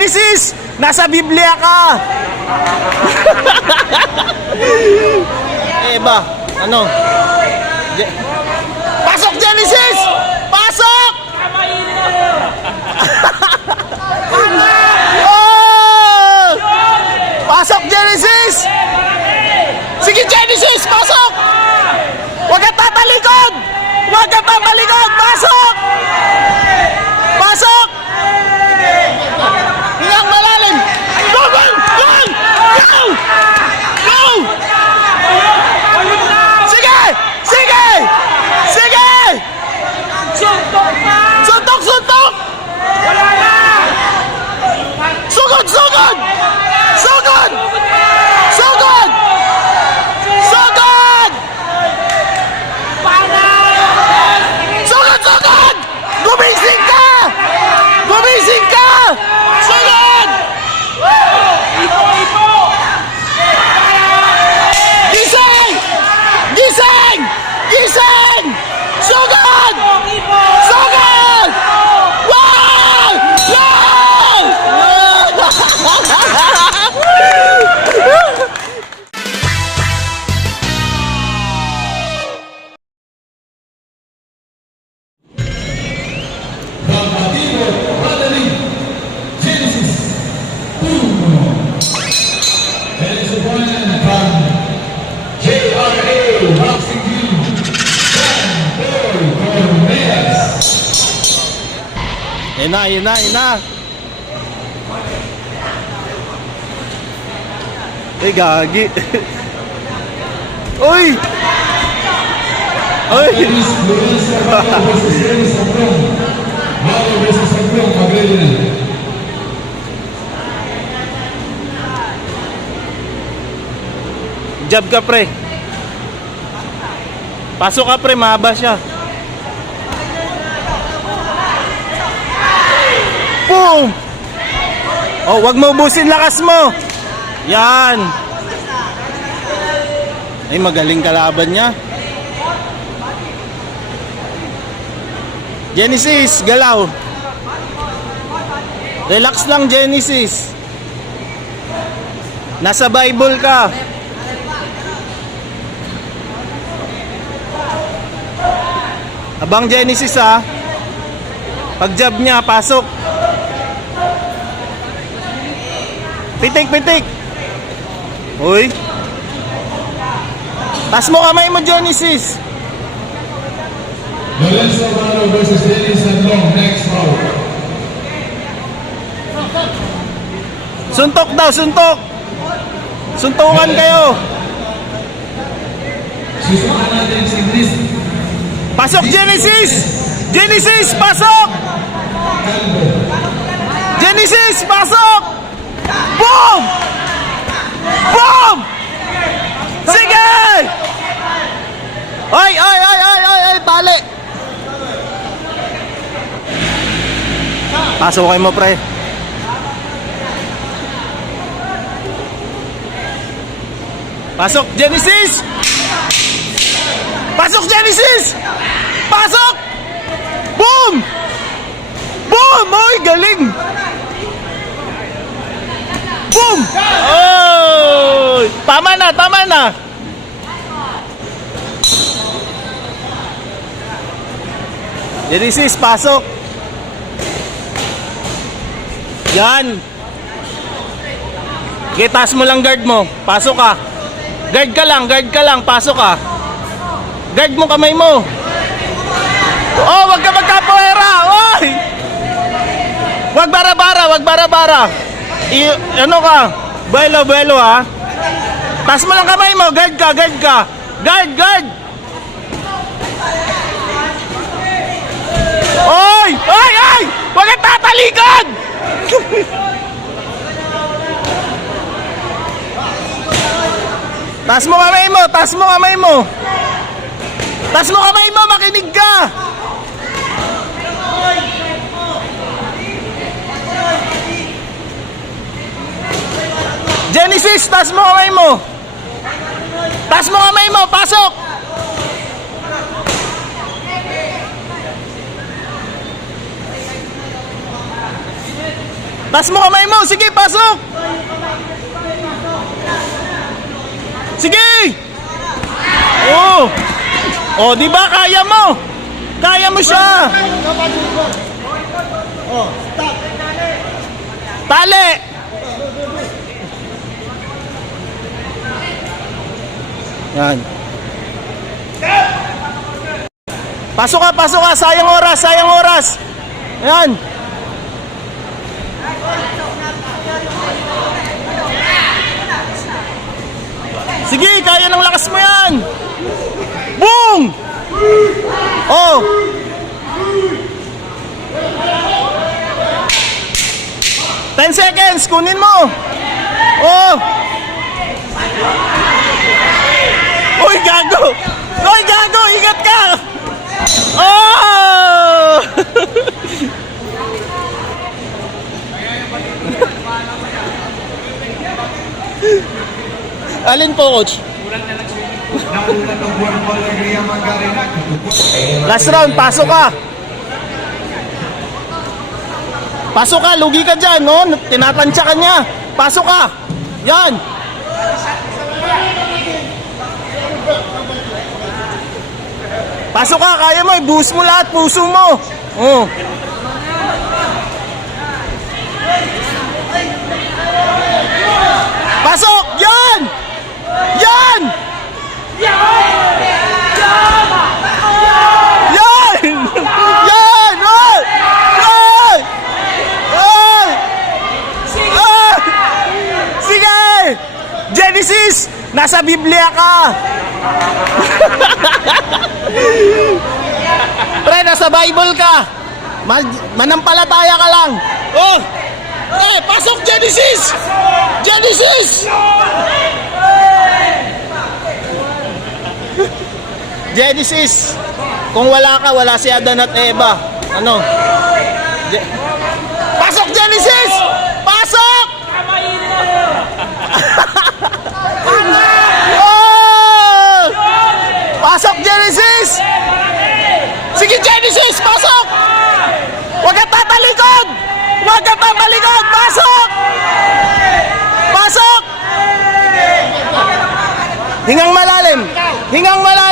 Genesis! Nasa Biblia ka! Eh ba? Ano? Pasok, Genesis! Pasok! Oh! Pasok, Genesis! Sige, Genesis! Pasok! Huwag ka tatalikod! Huwag ka tatalikod! Pasok! Pasok! Hingang malalim! Go! Go! Go! Go! Go! Sige! Sige! Sige! Suntok na! Suntok! Suntok! Wala na! Sugod! Sugod! Sugod! Sugod! Sugod! Sugod! Sugod! Gumising ka! Gumising ka! Sugod! Ipo! Ipo! Gising! Gising! Gising! Sugod! Ipo! Sugod! Wow! Wow! Yun na, yun na, yun na. Eh, gagi. Uy! Uy! Jab ka, pre. Pasok ka, pre. Mahaba siya. Boom! Oh, wag mo ubusin lakas mo. Yan. Ay, magaling kalaban niya. Genesis, galaw. Relax lang, Genesis. Nasa Bible ka. Abang Genesis, ha. Pag jab niya, pasok. Pitik, pitik. Uy. Tas mo kamay mo, Genesis. Lorenzo Mano versus Dennis Andong, next round. Suntok daw, suntok. Suntukan kayo. Susukan natin si Chris Pasok, Genesis. Genesis, pasok. Genesis, pasok. Boom! Boom! Sige! Oy, oy, oy, oy, oy, oy, tali. Pasok kayo mo, pre. Pasok, Genesis! Pasok, Genesis! Pasok! Boom! Boom! Oy, galing! Boom! Oh! Tama na, tama na. Genesis, pasok. Yan. Okay, taas mo lang guard mo. Pasok ka. Guard ka lang, pasok ka. Guard mo kamay mo. Oh, wag ka magkapoera. Oy! Wag bara-bara, wag bara-bara. Ano ka? Buelo, buelo, ha? Taas mo lang kamay mo. Guard ka, guard ka. Guard, guard. Oy! Oy! Oy! Huwag kang tatalikod! Taas mo kamay mo. Taas mo kamay mo. Taas mo kamay mo. Makinig ka. Genesis, taas mo kamay mo. Taas mo kamay mo, pasok. Taas mo kamay mo. Sige, pasok. Sige. Oh. Oh, di ba kaya mo? Kaya mo siya. Tali. Yan. Pasok ka, pasok ka. Sayang oras, sayang oras. Yan. Sige, kaya ng lakas mo yan. Boom! Oh. Ten seconds, kunin mo. Oh. Uy, gago. Uy, gago, ingat ka. Oh! Alin po, coach? Last round, pasok ka. Pasok ka, lugi ka dyan, no? Tinatansya ka niya. Pasok ka. Yan. Pasok ka, kaya mo, i-boost mo lahat, puso mo. Oh. Pasok! Yan! Yan! Yan! Yan! Oy! Oy! Oy! Oy! Sige! Genesis! Nasa Biblia ka! Pre, nasa Bible ka! Manampalataya ka lang! Oh! Eh, pasok Genesis! Genesis! Genesis! Kung wala ka, wala si Adan at Eva. Ano? Pasok Genesis! Pasok! Oh! Pasok Genesis! Sige Genesis, pasok! Huwag ka tatalikod! Huwag ka tatalikod! Pasok! Pasok! Hingang malalim! Hingang malalim!